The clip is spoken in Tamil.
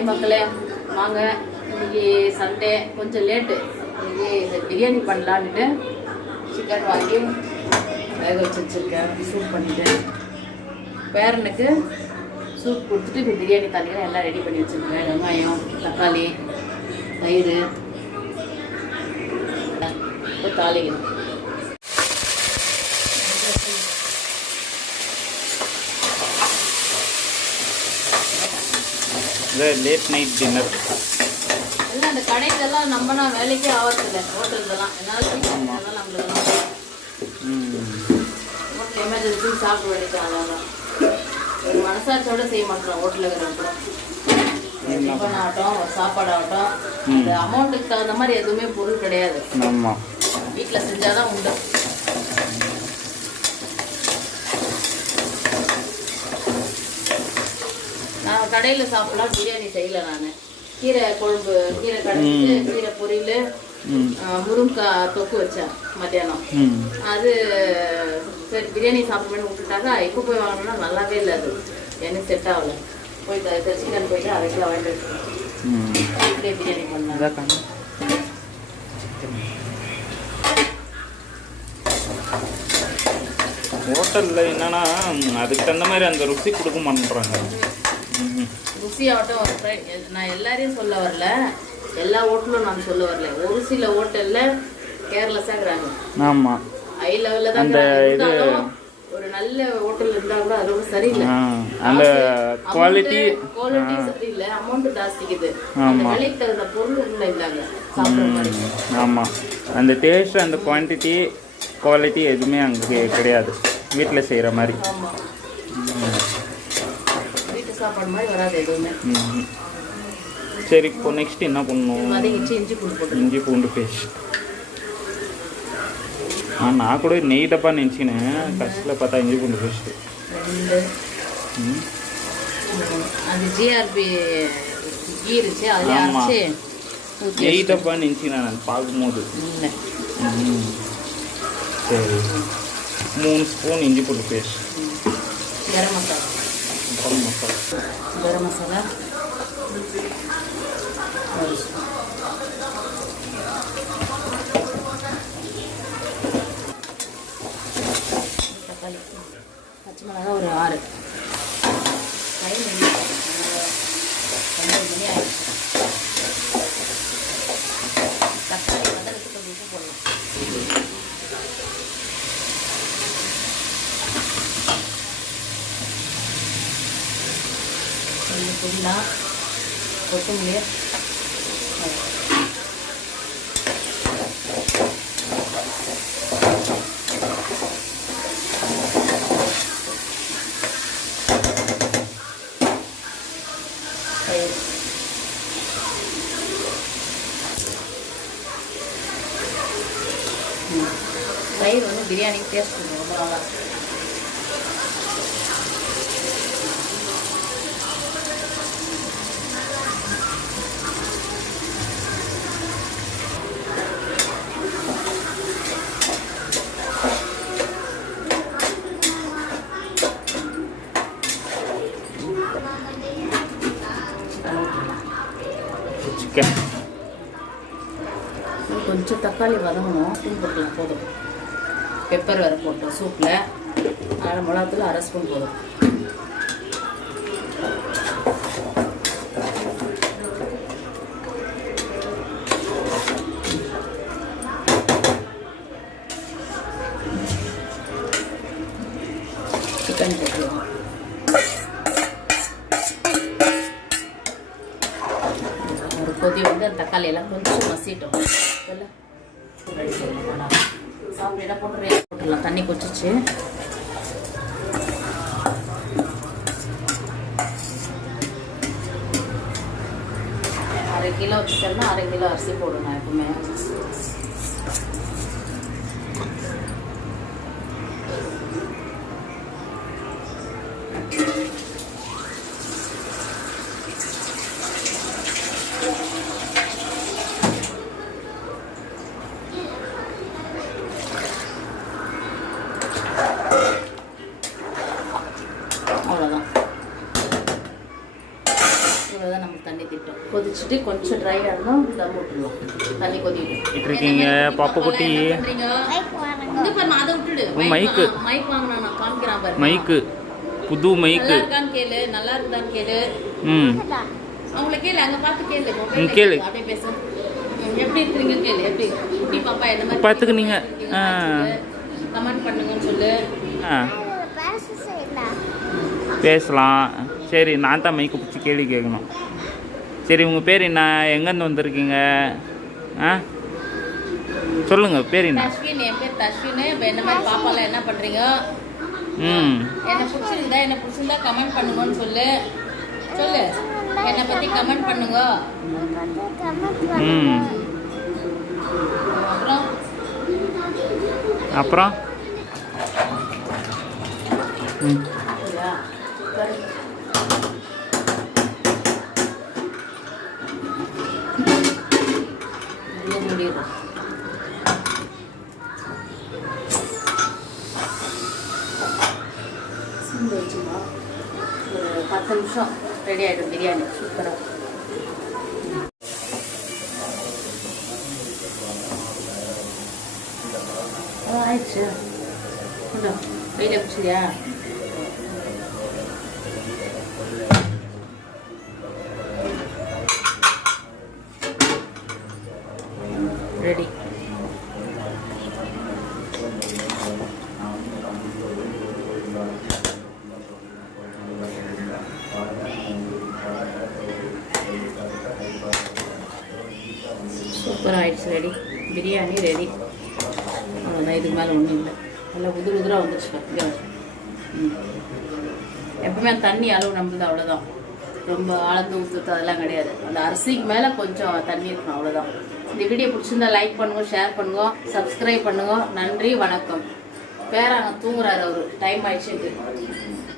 ஹாய் மக்களே, வாங்க. இன்னைக்கு சண்டே, கொஞ்சம் லேட்டு. இன்னைக்கு இந்த பிரியாணி பண்ணலான்ட்டு சிக்கன் வாங்கி வேக வச்சுருக்கேன். சூப் பண்ணிவிட்டு பேரனுக்கு சூப் கொடுத்துட்டு இப்போ பிரியாணி தாளிலாம் எல்லாம் ரெடி பண்ணி வச்சுருக்கேன். வெங்காயம், தக்காளி, தயிர், இப்போ தாளிக்கணும். லேட் நைட் டின்னர் எல்லாம் அந்த கடைகளெல்லாம் நம்பினா வேலைக்கே ஆகிறதில்ல. ஹோட்டல்கெல்லாம் என்னால் நம்மளுக்கு ஹோட்டல் எமர்ஜென்சி சாப்பிட வேண்டியது. ஒரு மனசாட்சியோட செய்ய மாட்டோம் ஹோட்டலில் இருக்கிற. டிஃபன் ஆகட்டும், ஒரு சாப்பாடு ஆகட்டும், அந்த அமௌண்ட்டுக்கு தகுந்த மாதிரி எதுவுமே பொருள் கிடையாது. வீட்டில் செஞ்சாதான் உண்டு. நான் கடையில் சாப்பிடலாம், பிரியாணி செய்யலை. நான் கீரை குழம்பு, கீரை கடைஞ்சிட்டு கீரை பொரியல், முருங்கைக்காய் தொக்கு வச்சேன் மத்தியானம். அது சரி பிரியாணி சாப்பிடுவேன்னு விட்டுட்டாக்கா. இப்போ போய் வாங்கினா நல்லாவே இல்லை. அது எனக்கு செட் ஆகலை. போய் சிக்கன் போயிட்டு 1/2 கிலோ வாங்கிட்டு வச்சுருக்கேன். இப்படியே பிரியாணி பண்ணேன். ஹோட்டலில் என்னன்னா அதுக்கு தகுந்த மாதிரி அந்த ருசி கொடுக்க மாட்டேறாங்க. ருசி ஆகட்டும், நான் எல்லாரையும் சொல்ல வரல, எல்லா ஹோட்டலும் நான் சொல்ல வரல. ஒரு சில ஹோட்டலில் கேர்லெஸ்ஸாக இருக்கிறாங்க. ஆமாம், ஹை லெவலில் தான். ஒரு நல்ல ஹோட்டல் இருந்தால் கூட அதோட சரியில்லை. அந்த குவாலிட்டி சரியில்லை, அமௌண்ட்டு ஜாஸ்திக்குது. அந்த விலைக்கு தகுந்த பொருள் உள்ள இல்லாங்க சாப்பிட்ற மாதிரி. ஆமாம், அந்த டேஸ்ட், அந்த குவான்டிட்டி, குவாலிட்டி எதுவுமே அங்கே கிடையாது வீட்டில் செய்கிற மாதிரி. ஆமாம், வீட்டு சாப்பாடு மாதிரி வராது எதுவுமே. சரி, இப்போ நெக்ஸ்ட் என்ன பண்ணணும்? இஞ்சி பூண்டு பேஸ்ட். நான் கூட நெய் டப்பா நினச்சிக்கினேன். கஷ்டத்தில் பார்த்தா இஞ்சி பூண்டு பேஸ்ட்டு. நெய் டப்பா நினச்சிக்கினேன் நான் பார்க்கும்போது. சரி, 3 ஸ்பூன் இஞ்சி பூண்டு பேஸ்ட். கரம் மசாலா, கரம் மசாலா தக்காளி, பச்சை மிளகா ஒரு 6. டைம் 9 மணி ஆயிடுச்சு. தக்காளி வதறதுக்கு கொஞ்சம் உப்பு போடலாம். கொஞ்சம் புதினா, கொத்தமல்லி, தயிர் வந்து பிரியாணி டேஸ்ட் பண்ணுவோம் ரொம்ப நல்லா. சிக்கன் கொஞ்சம் தக்காளி வதங்கணும். ஸ்பூன் போட்டுக்கலாம், போதும். பெப்பர் வேறு போட்டோம் சூப்பில். அதனால் மிளகாத்தூள் 1/2 ஸ்பூன் போதும். சிக்கன் போட்டுருவோம். ஒரு கொதி வந்து அந்த தக்காளி எல்லாம் கொஞ்சம் மசிட்டோம். சாப்பிட போட்டுடலாம். தண்ணி கொச்சிச்சு. அரை கிலோ சிக்கன்னா 1/2 கிலோ அரிசி போடணும் எப்பவுமே. கொஞ்சம் தண்ணி திட்டும் கொதிச்சுட்டு கொஞ்சம் ட்ரை ஆகணும் தம் விட்டுருவோம் தண்ணி கொதிட்டு இருக்கீங்க பாப்பா குட்டி இந்த பாருமா அதை விட்டுடு மைக்கு மைக் வாங்கினா நான் காமிக்கிறேன் பாரு மைக்கு புது மைக்கு நல்லா இருக்கான்னு கேளு நல்லா இருக்குதான்னு கேளு அவங்கள கேளு அங்கே பார்த்து கேளு கேளு அப்படியே பேசு எப்படி இருக்கிறீங்க கேளு எப்படி குட்டி பாப்பா என்ன மாதிரி பார்த்துக்குனீங்க கமெண்ட் பண்ணுங்கன்னு சொல்லு பேசலாம் சரி நான் தான் மைக்கு பிடிச்சி கேள்வி கேட்கணும் சரி உங்கள் பேர் என்ன எங்கேருந்து வந்திருக்கீங்க சொல்லுங்கள் பேர் என்ன தஸ்வின் என் பேர் தஸ்வின் இப்போ என்ன மாதிரி பாப்பாலாம் என்ன பண்ணுறீங்க என்ன பிடிச்சிருந்தா கமெண்ட் பண்ணுங்கன்னு சொல்லு என்னை பற்றி கமெண்ட் பண்ணுங்க அப்புறம் ஒரு 10 நிமிஷம் ரெடி ஆகிடும் பிரியாணி சூப்பராக ஆயிடுச்சு வெயில பிடிச்சியா ரெடி சூப்பராக ஆயிடுச்சு ரெடி பிரியாணி ரெடி அவ்வளோதான் இதுக்கு மேலே ஒன்றும் இல்லை நல்லா உதிராக வந்துருச்சு எப்பவுமே அந்த தண்ணி அளவு நம்மளுது அவ்வளோதான் ரொம்ப ஆழ்ந்து ஊற்றுறது அதெல்லாம் கிடையாது அந்த அரிசிக்கு மேலே கொஞ்சம் தண்ணி இருக்கணும் அவ்வளோதான் இந்த வீடியோ பிடிச்சிருந்தா லைக் பண்ணுங்க ஷேர் பண்ணுங்க சப்ஸ்கிரைப் பண்ணுங்க நன்றி வணக்கம் பேர் அங்கே தூங்குறாரு அவரு டைம் ஆயிடுச்சு